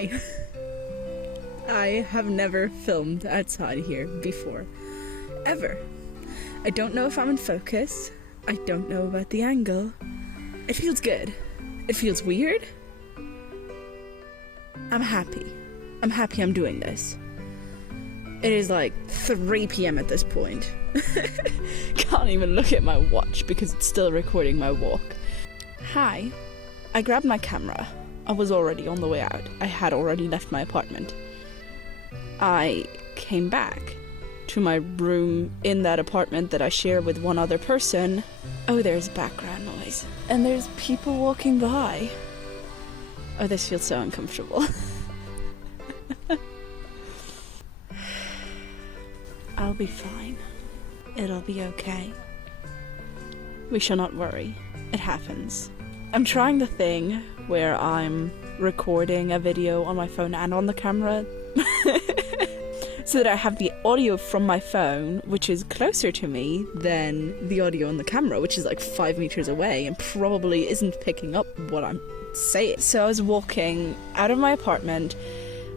Hi! I have never filmed outside here before. Ever. I don't know if I'm in focus. I don't know about the angle. It feels good. It feels weird. I'm happy. I'm happy I'm doing this. It is like 3 p.m. at this point. Can't even look at my watch because it's still recording my walk. Hi. I grabbed my camera. I was already on the way out. I had already left my apartment. I came back to my room in that apartment that I share with one other person. Oh, there's background noise. And there's people walking by. Oh, this feels so uncomfortable. I'll be fine. It'll be okay. We shall not worry. It happens. I'm trying the thing where I'm recording a video on my phone and on the camera so that I have the audio from my phone, which is closer to me than the audio on the camera, which is like 5 meters away and probably isn't picking up what I'm saying. So I was walking out of my apartment.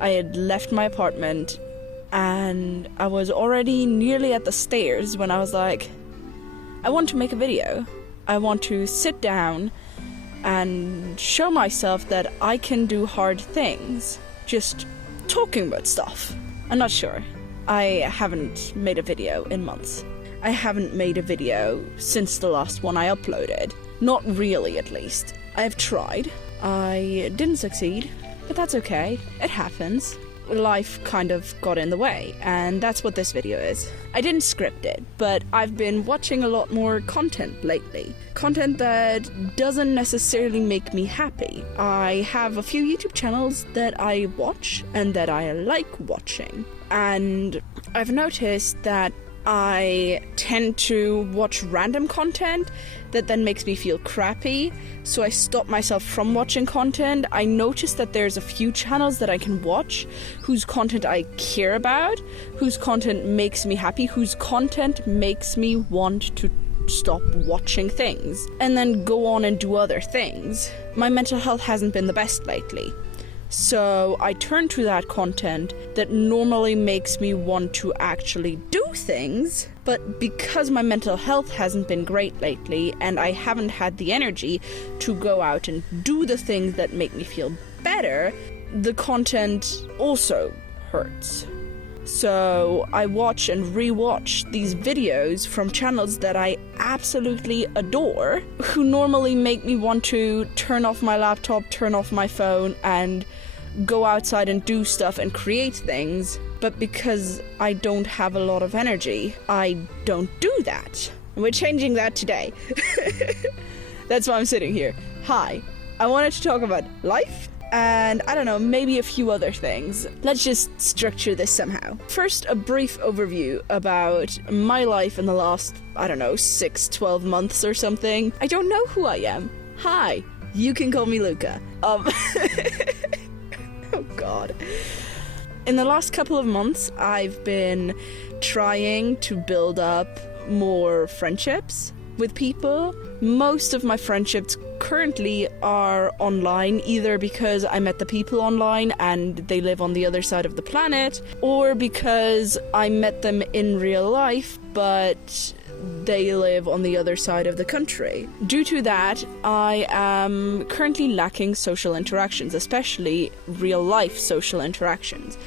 I had left my apartment and I was already nearly at the stairs when I was like, I want to make a video. I want to sit down and show myself that I can do hard things. Just talking about stuff. I'm not sure. I haven't made a video in months. I haven't made a video since the last one I uploaded. Not really, at least. I've tried. I didn't succeed, but that's okay. It happens. Life kind of got in the way, and that's what this video is. I didn't script it, but I've been watching a lot more content lately. Content that doesn't necessarily make me happy. I have a few YouTube channels that I watch and that I like watching, and I've noticed that I tend to watch random content that then makes me feel crappy, so I stop myself from watching content. I noticed that there's a few channels that I can watch whose content I care about, whose content makes me happy, whose content makes me want to stop watching things and then go on and do other things. My mental health hasn't been the best lately. So I turn to that content that normally makes me want to actually do things, but because my mental health hasn't been great lately and I haven't had the energy to go out and do the things that make me feel better, the content also hurts. So I watch and rewatch these videos from channels that I absolutely adore, who normally make me want to turn off my laptop, turn off my phone, and go outside and do stuff and create things. But because I don't have a lot of energy, I don't do that. And we're changing that today. That's why I'm sitting here. Hi, I wanted to talk about life. And I don't know, maybe a few other things. Let's just structure this somehow. First, a brief overview about my life in the last, 6-12 months or something. I don't know who I am. Hi, you can call me Luca. Oh god. In the last couple of months, I've been trying to build up more friendships with people. Most of my friendships currently are online, either because I met the people online and they live on the other side of the planet, or because I met them in real life but they live on the other side of the country. Due to that, I am currently lacking social interactions, especially real life social interactions.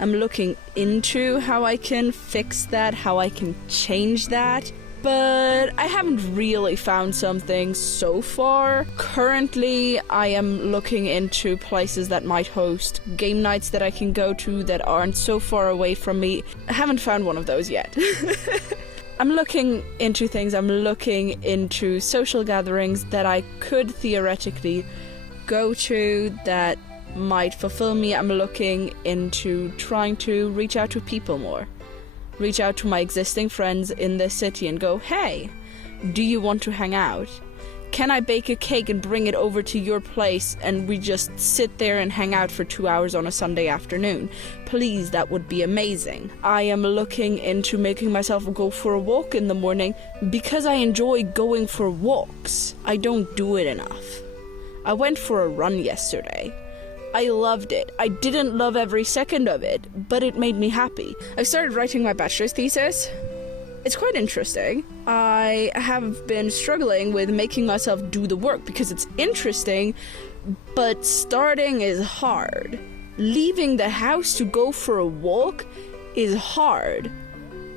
I'm looking into how I can fix that, how I can change that, but I haven't really found something so far. Currently, I am looking into places that might host game nights that I can go to that aren't so far away from me. I haven't found one of those yet. I'm looking into things. I'm looking into social gatherings that I could theoretically go to that might fulfill me. I'm looking into trying to reach out to people more. Reach out to my existing friends in this city and go, hey, do you want to hang out? Can I bake a cake and bring it over to your place and we just sit there and hang out for 2 hours on a Sunday afternoon? Please, that would be amazing. I am looking into making myself go for a walk in the morning because I enjoy going for walks. I don't do it enough. I went for a run yesterday. I loved it. I didn't love every second of it, but it made me happy. I've started writing my bachelor's thesis. It's quite interesting. I have been struggling with making myself do the work because it's interesting, but starting is hard. Leaving the house to go for a walk is hard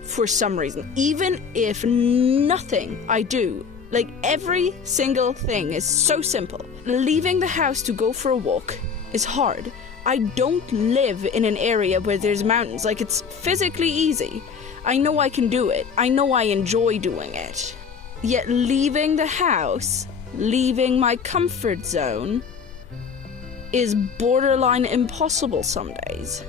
for some reason. Even if nothing I do, like every single thing is so simple. Leaving the house to go for a walk is hard. I don't live in an area where there's mountains. Like, it's physically easy. I know I can do it. I know I enjoy doing it. Yet leaving the house, leaving my comfort zone, is borderline impossible some days.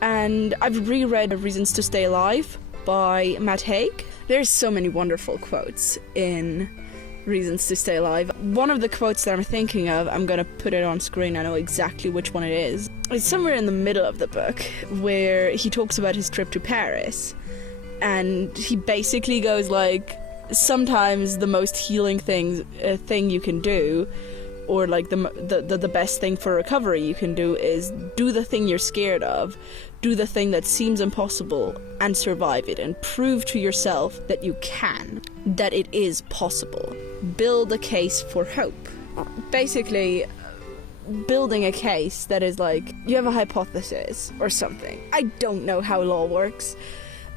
And I've reread Reasons to Stay Alive by Matt Haig. There's so many wonderful quotes in Reasons to Stay Alive. One of the quotes that I'm thinking of, I'm gonna put it on screen, I know exactly which one it is. It's somewhere in the middle of the book where he talks about his trip to Paris. And he basically goes like, sometimes the most healing thing you can do, or like the best thing for recovery you can do, is do the thing you're scared of, do the thing that seems impossible, and survive it, and prove to yourself that you can, that it is possible. Build a case for hope. Basically, building a case that is like, you have a hypothesis or something. I don't know how law works.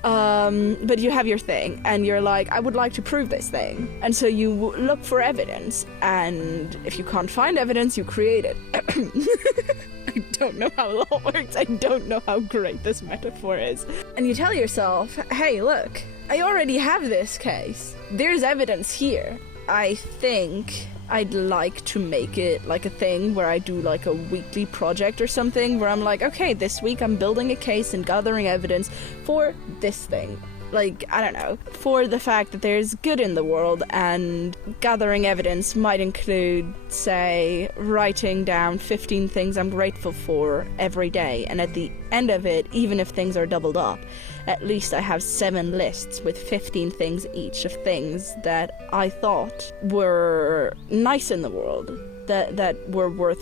But you have your thing, and you're like, I would like to prove this thing. And so you look for evidence, and if you can't find evidence, you create it. I don't know how law works. I don't know how great this metaphor is. And you tell yourself, hey, look, I already have this case. There's evidence here. I think I'd like to make it like a thing where I do like a weekly project or something where I'm like, okay, this week I'm building a case and gathering evidence for this thing. Like, I don't know, for the fact that there's good in the world, and gathering evidence might include, say, writing down 15 things I'm grateful for every day, and at the end of it, even if things are doubled up, at least I have 7 lists with 15 things each of things that I thought were nice in the world, that were worth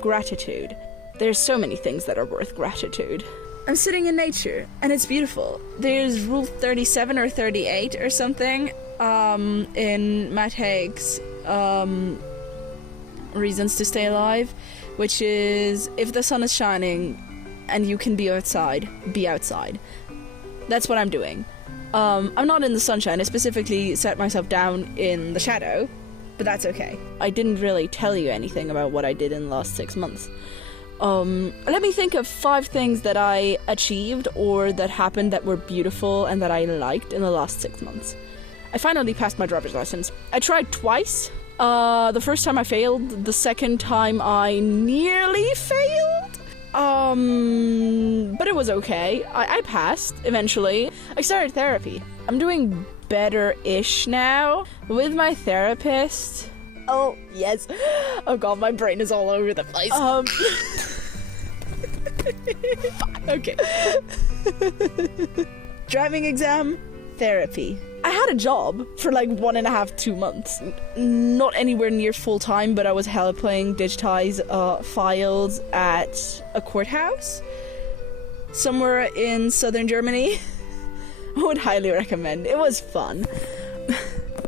gratitude. There's so many things that are worth gratitude. I'm sitting in nature, and it's beautiful. There's rule 37 or 38 or something in Matt Haig's Reasons to Stay Alive, which is, if the sun is shining and you can be outside, be outside. That's what I'm doing. I'm not in the sunshine. I specifically set myself down in the shadow, but that's okay. I didn't really tell you anything about what I did in the last 6 months. Let me think of 5 things that I achieved or that happened that were beautiful and that I liked in the last 6 months. I finally passed my driver's license. I tried twice. The first time I failed, the second time I nearly failed. But it was okay. I passed, eventually. I started therapy. I'm doing better-ish now with my therapist. Oh, yes. Oh god, my brain is all over the place. Okay. Driving exam, therapy. I had a job for like 1.5, 2 months. Not anywhere near full time, but I was helping digitize files at a courthouse somewhere in southern Germany. I would highly recommend. It was fun.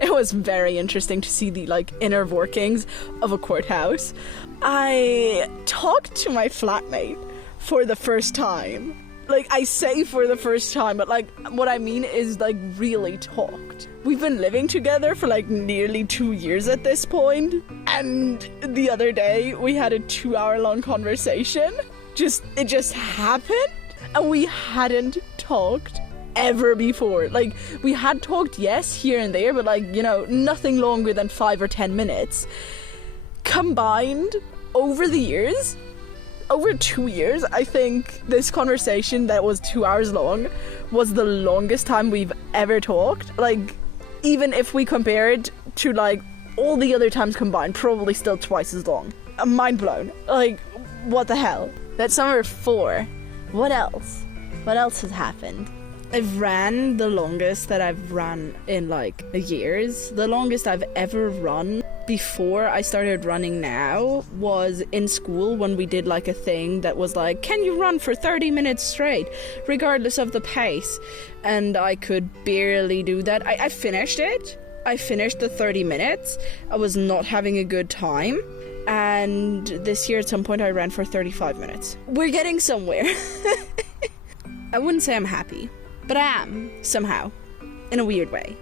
It was very interesting to see the like inner workings of a courthouse. I talked to my flatmate for the first time. Like, I say for the first time, but like what I mean is like really talked. We've been living together for like nearly 2 years at this point, and the other day we had a 2-hour-long conversation. It just happened, and we hadn't talked ever before. Like, we had talked, yes, here and there, but like, you know, nothing longer than 5 or 10 minutes. Combined over the years, over 2 years, I think this conversation that was 2 hours long was the longest time we've ever talked. Like, even if we compare it to like all the other times combined, probably still twice as long. I'm mind blown. Like, what the hell? That's number 4. What else? What else has happened? I've ran the longest that I've run in like years. The longest I've ever run before I started running now was in school when we did like a thing that was like, can you run for 30 minutes straight, regardless of the pace? And I could barely do that. I finished it. I finished the 30 minutes. I was not having a good time. And this year at some point I ran for 35 minutes. We're getting somewhere. I wouldn't say I'm happy, but I am, somehow, in a weird way.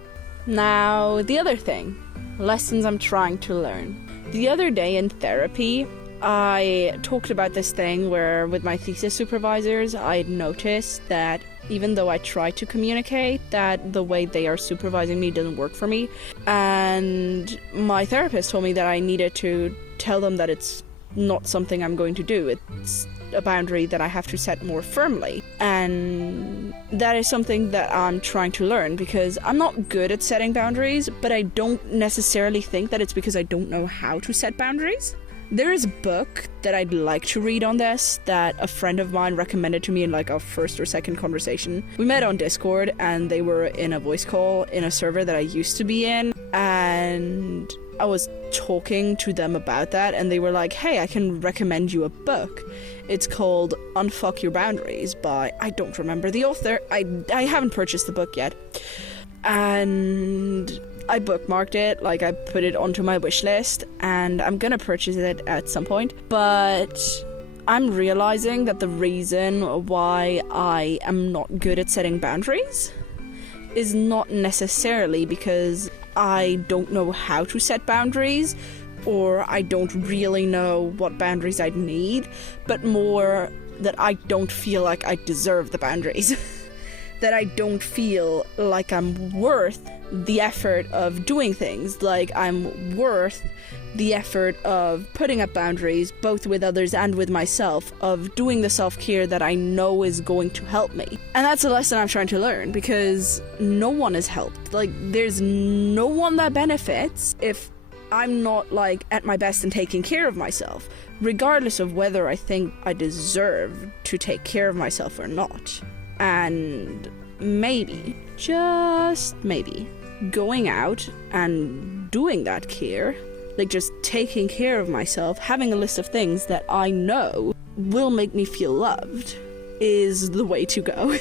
Now, the other thing, lessons I'm trying to learn. The other day in therapy, I talked about this thing where with my thesis supervisors, I noticed that even though I try to communicate, that the way they are supervising me doesn't work for me. And my therapist told me that I needed to tell them that it's not something I'm going to do. It's a boundary that I have to set more firmly. And that is something that I'm trying to learn, because I'm not good at setting boundaries, but I don't necessarily think that it's because I don't know how to set boundaries. There is a book that I'd like to read on this that a friend of mine recommended to me in like our first or second conversation. We met on Discord and they were in a voice call in a server that I used to be in, and I was talking to them about that and they were like, hey, I can recommend you a book. It's called Unfuck Your Boundaries by, I don't remember the author. I haven't purchased the book yet. And I bookmarked it, like I put it onto my wish list, and I'm gonna purchase it at some point. But I'm realizing that the reason why I am not good at setting boundaries is not necessarily because I don't know how to set boundaries, or I don't really know what boundaries I'd need, but more that I don't feel like I deserve the boundaries. That I don't feel like I'm worth the effort of doing things, like I'm worth the effort of putting up boundaries, both with others and with myself, of doing the self-care that I know is going to help me. And that's a lesson I'm trying to learn, because no one is helped. Like, there's no one that benefits if I'm not, like, at my best and taking care of myself, regardless of whether I think I deserve to take care of myself or not. And maybe, just maybe, going out and doing that care, like just taking care of myself, having a list of things that I know will make me feel loved, is the way to go.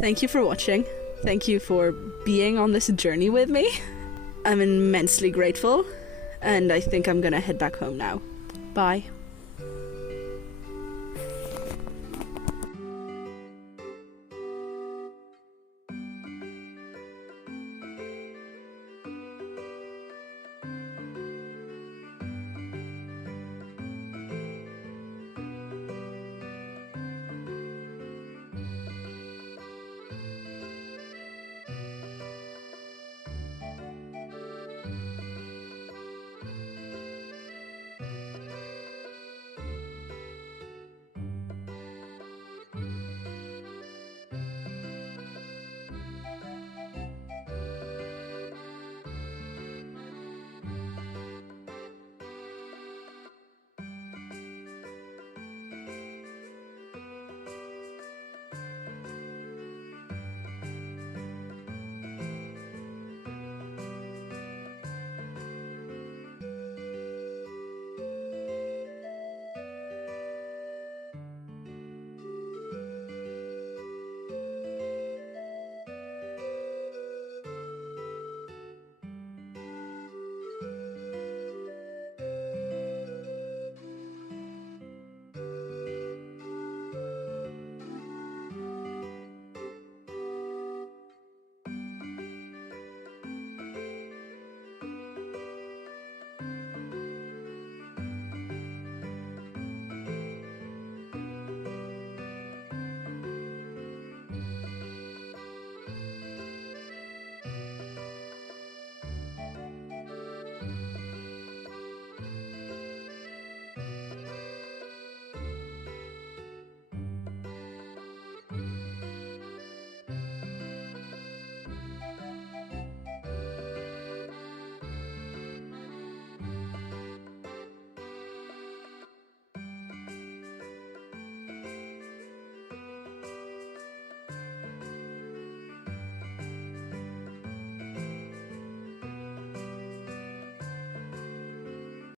Thank you for watching. Thank you for being on this journey with me. I'm immensely grateful, and I think I'm gonna head back home now. Bye.